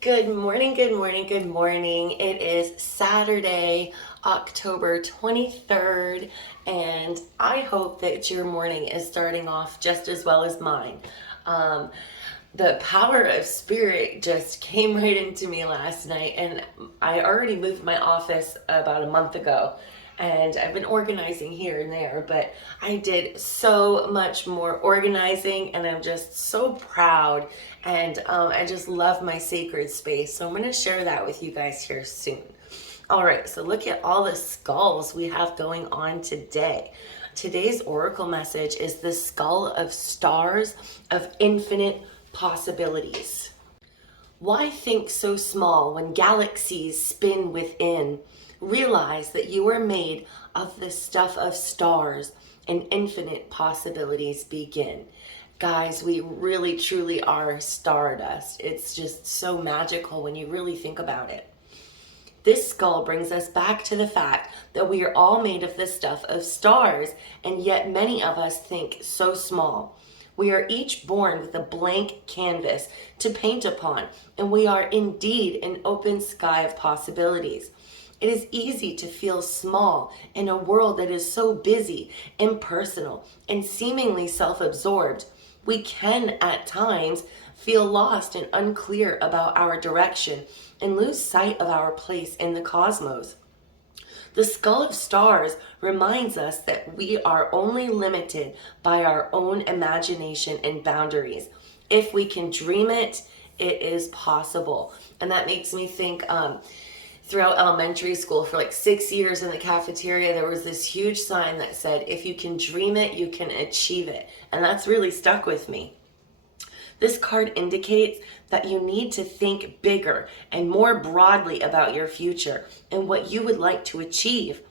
Good morning, good morning, good morning. It is Saturday, October 23rd, and I hope that your morning is starting off just as well as mine. Um, the power of spirit just came right into me last night, and I already moved my office about a month ago. And I've been organizing here and there, but I did so much more organizing, and I'm just so proud, and I just love my sacred space. So I'm going to share that with you guys here soon. All right, so look at all the skulls we have going on today. Today's oracle message is the skull of stars of infinite possibilities. Why think so small when galaxies spin within? Realize that you are made of the stuff of stars and infinite possibilities begin. Guys, we really truly are stardust. It's just so magical when you really think about it. This skull brings us back to the fact that we are all made of the stuff of stars, and yet many of us think so small. We are each born with a blank canvas to paint upon, and we are indeed an open sky of possibilities. It is easy to feel small in a world that is so busy, impersonal, and seemingly self-absorbed. We can, at times, feel lost and unclear about our direction and lose sight of our place in the cosmos. The skull of stars reminds us that we are only limited by our own imagination and boundaries. If we can dream it, it is possible. And that makes me think, throughout elementary school for like 6 years in the cafeteria, there was this huge sign that said, if you can dream it, you can achieve it. And that's really stuck with me. This card indicates that you need to think bigger and more broadly about your future and what you would like to achieve.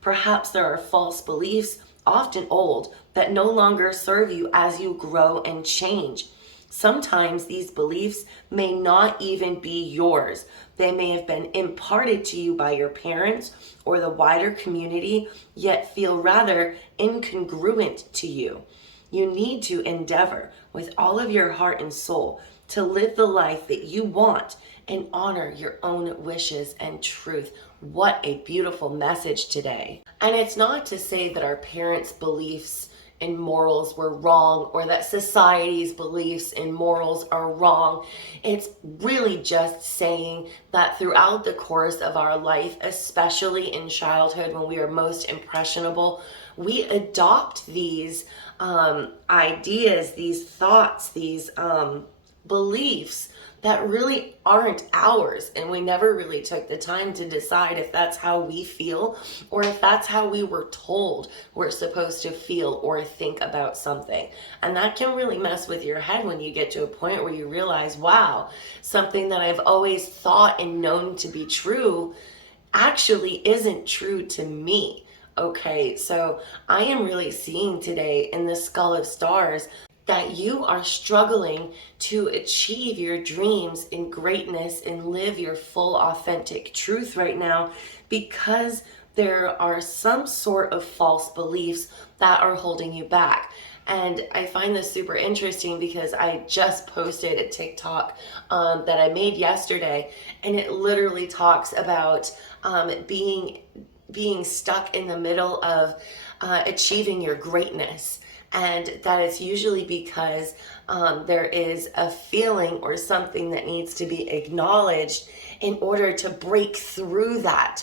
Perhaps there are false beliefs, often old, that no longer serve you as you grow and change. Sometimes these beliefs may not even be yours. They may have been imparted to you by your parents or the wider community, yet feel rather incongruent to you. You need to endeavor with all of your heart and soul to live the life that you want and honor your own wishes and truth. What a beautiful message today. And it's not to say that our parents' beliefs and morals were wrong, or that society's beliefs and morals are wrong. It's really just saying that throughout the course of our life, especially in childhood when we are most impressionable, we adopt these ideas, these thoughts, these beliefs that really aren't ours, and we never really took the time to decide if that's how we feel or if that's how we were told we're supposed to feel or think about something. And that can really mess with your head when you get to a point where you realize, wow, something that I've always thought and known to be true actually isn't true to me. Okay, so I am really seeing today in the skull of stars that you are struggling to achieve your dreams in greatness and live your full authentic truth right now because there are some sort of false beliefs that are holding you back. And I find this super interesting because I just posted a TikTok that I made yesterday, and it literally talks about being stuck in the middle of achieving your greatness. And that is usually because there is a feeling or something that needs to be acknowledged in order to break through that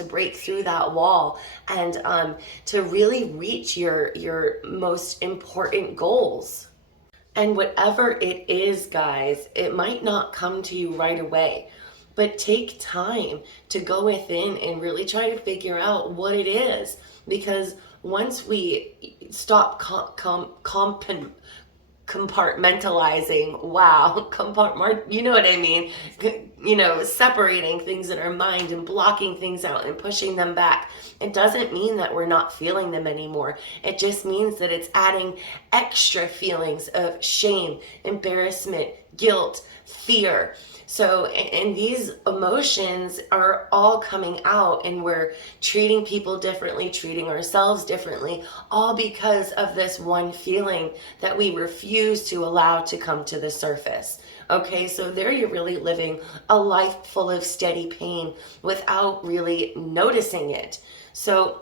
wall, and to really reach your most important goals. And whatever it is, guys, it might not come to you right away, but take time to go within and really try to figure out what it is. Because once we stop compartmentalizing, you know what I mean? Separating things in our mind and blocking things out and pushing them back. It doesn't mean that we're not feeling them anymore. It just means that it's adding extra feelings of shame, embarrassment, guilt, fear. So, and these emotions are all coming out, and we're treating people differently, treating ourselves differently, all because of this one feeling that we refuse to allow to come to the surface. Okay, so there you're really living a life full of steady pain without really noticing it. So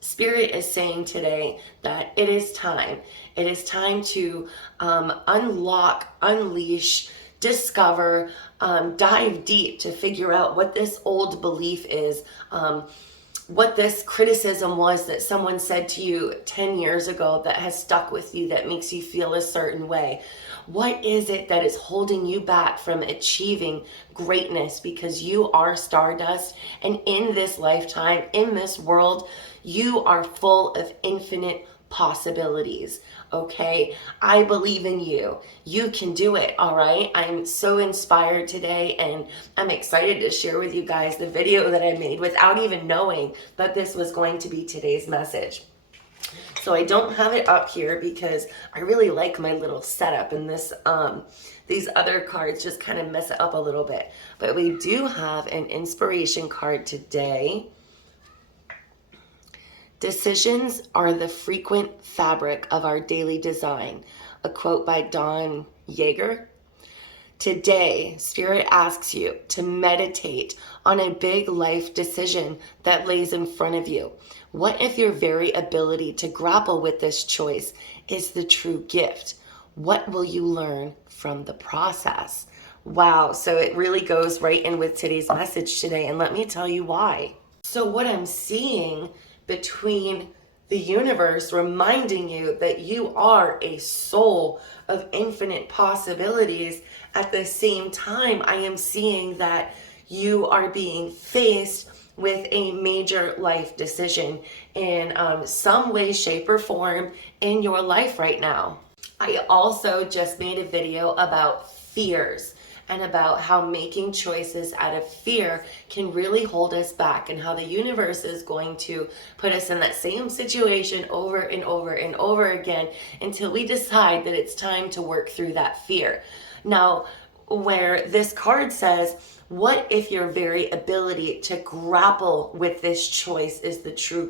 Spirit is saying today that it is time. It is time to unlock, unleash, discover, dive deep to figure out what this old belief is, what this criticism was that someone said to you 10 years ago that has stuck with you, that makes you feel a certain way. What is it that is holding you back from achieving greatness? Because you are stardust, and in this lifetime, in this world, you are full of infinite possibilities. Okay, I believe in you. You can do it. All right, I'm so inspired today, and I'm excited to share with you guys the video that I made without even knowing that this was going to be today's message. So I don't have it up here because I really like my little setup, and this these other cards just kind of mess it up a little bit. But we do have an inspiration card today. Decisions are the frequent fabric of our daily design. A quote by Don Yeager. Today, Spirit asks you to meditate on a big life decision that lays in front of you. What if your very ability to grapple with this choice is the true gift? What will you learn from the process? Wow, so it really goes right in with today's message today, and let me tell you why. So what I'm seeing between the universe reminding you that you are a soul of infinite possibilities, at the same time, I am seeing that you are being faced with a major life decision in some way, shape, or form in your life right now. I also just made a video about fears and about how making choices out of fear can really hold us back, and how the universe is going to put us in that same situation over and over and over again until we decide that it's time to work through that fear. Now, where this card says, what if your very ability to grapple with this choice is the true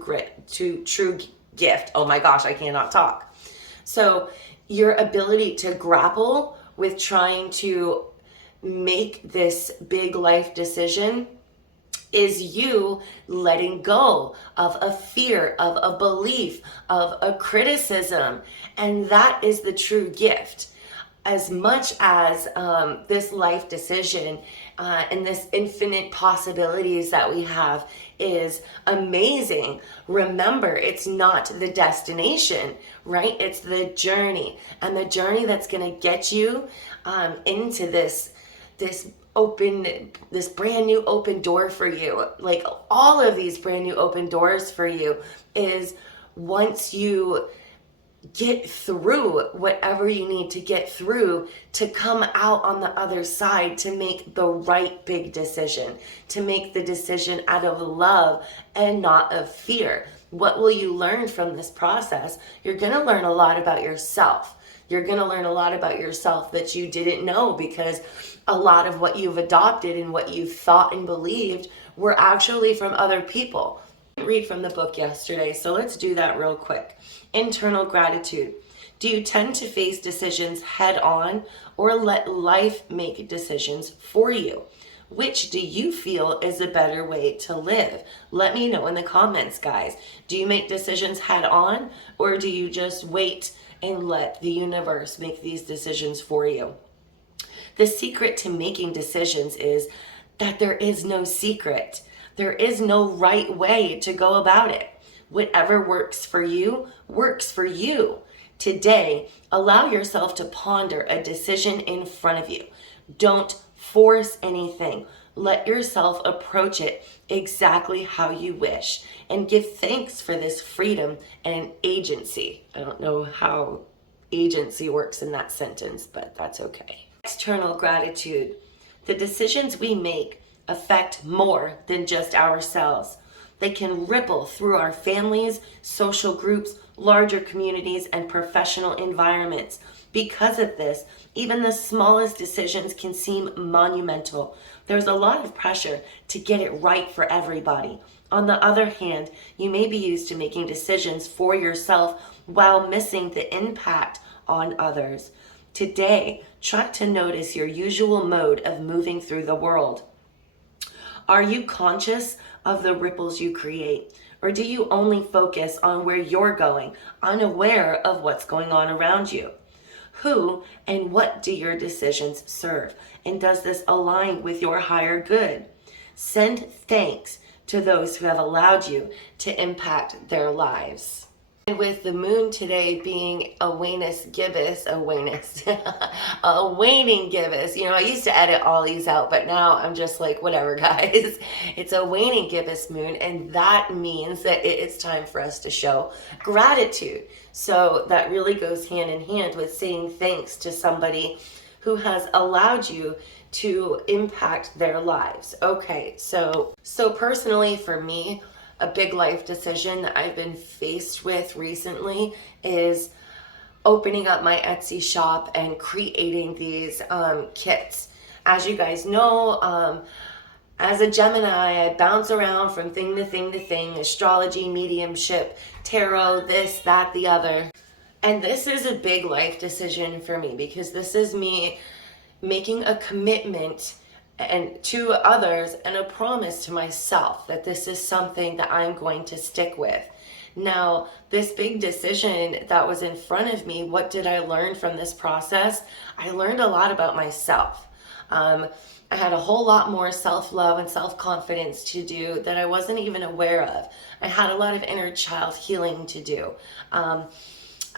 gift? Oh my gosh, I cannot talk. So your ability to grapple with trying to make this big life decision is you letting go of a fear, of a belief, of a criticism. And that is the true gift. As much as this life decision and this infinite possibilities that we have is amazing, remember, it's not the destination, right? It's the journey, and the journey that's going to get you into this brand new open door for you. Like all of these brand new open doors for you is once you get through whatever you need to get through to come out on the other side, to make the right big decision, to make the decision out of love and not of fear. What will you learn from this process? You're going to learn a lot about yourself. You're going to learn a lot about yourself that you didn't know, because a lot of what you've adopted and what you've thought and believed were actually from other people. I read from the book yesterday, so let's do that real quick. Internal gratitude. Do you tend to face decisions head on, or let life make decisions for you? Which do you feel is a better way to live? Let me know in the comments, guys. Do you make decisions head on, or do you just wait and let the universe make these decisions for you? The secret to making decisions is that there is no secret. There is no right way to go about it. Whatever works for you, works for you. Today, allow yourself to ponder a decision in front of you. Don't force anything. Let yourself approach it exactly how you wish, and give thanks for this freedom and agency. I don't know how agency works in that sentence, but that's okay. External gratitude. The decisions we make affect more than just ourselves. They can ripple through our families, social groups, larger communities, and professional environments. Because of this, even the smallest decisions can seem monumental. There's a lot of pressure to get it right for everybody. On the other hand, you may be used to making decisions for yourself while missing the impact on others. Today, try to notice your usual mode of moving through the world. Are you conscious of the ripples you create? Or do you only focus on where you're going, unaware of what's going on around you? Who and what do your decisions serve? And does this align with your higher good? Send thanks to those who have allowed you to impact their lives. And with the moon today being a waning gibbous, a waning gibbous. I used to edit all these out, but now I'm just like, whatever, guys. It's a waning gibbous moon, and that means that it is time for us to show gratitude. So that really goes hand in hand with saying thanks to somebody who has allowed you to impact their lives. Okay, so personally for me, a big life decision that I've been faced with recently is opening up my Etsy shop and creating these kits. As you guys know, as a Gemini, I bounce around from thing to thing to thing, astrology, mediumship, tarot, this, that, the other. And this is a big life decision for me because this is me making a commitment and to others and a promise to myself that this is something that I'm going to stick with. Now, this big decision that was in front of me, what did I learn from this process? I learned a lot about myself. I had a whole lot more self-love and self-confidence to do that I wasn't even aware of. I had a lot of inner child healing to do.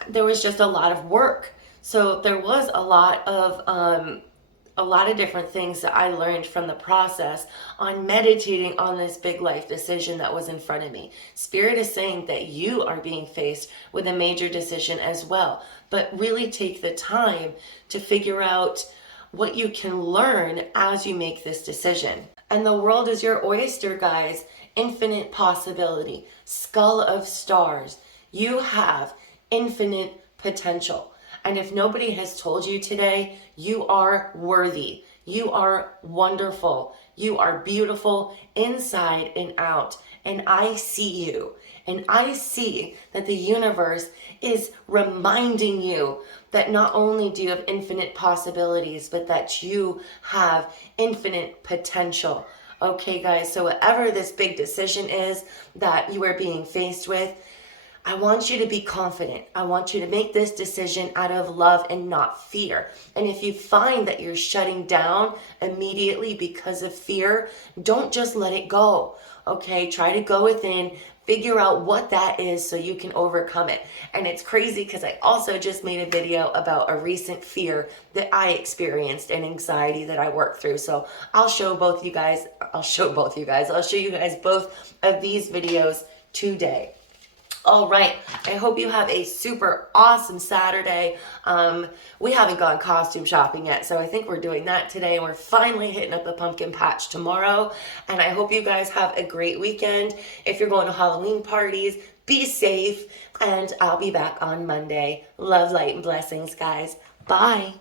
There was just a lot of work. So there was a lot of different things that I learned from the process on meditating on this big life decision that was in front of me. Spirit is saying that you are being faced with a major decision as well, but really take the time to figure out what you can learn as you make this decision. And the world is your oyster, guys. Infinite possibility, skull of stars. You have infinite potential. And if nobody has told you today, you are worthy. You are wonderful. You are beautiful inside and out. And I see you. And I see that the universe is reminding you that not only do you have infinite possibilities, but that you have infinite potential. Okay, guys, so whatever this big decision is that you are being faced with, I want you to be confident. I want you to make this decision out of love and not fear. And if you find that you're shutting down immediately because of fear, don't just let it go. Okay, try to go within, figure out what that is so you can overcome it. And it's crazy because I also just made a video about a recent fear that I experienced and anxiety that I worked through. So I'll show you guys both of these videos today. All right, I hope you have a super awesome Saturday. We haven't gone costume shopping yet, so I think we're doing that today, and we're finally hitting up the pumpkin patch tomorrow. And I hope you guys have a great weekend. If you're going to Halloween parties, be safe, and I'll be back on Monday. Love, light, and blessings, guys. Bye.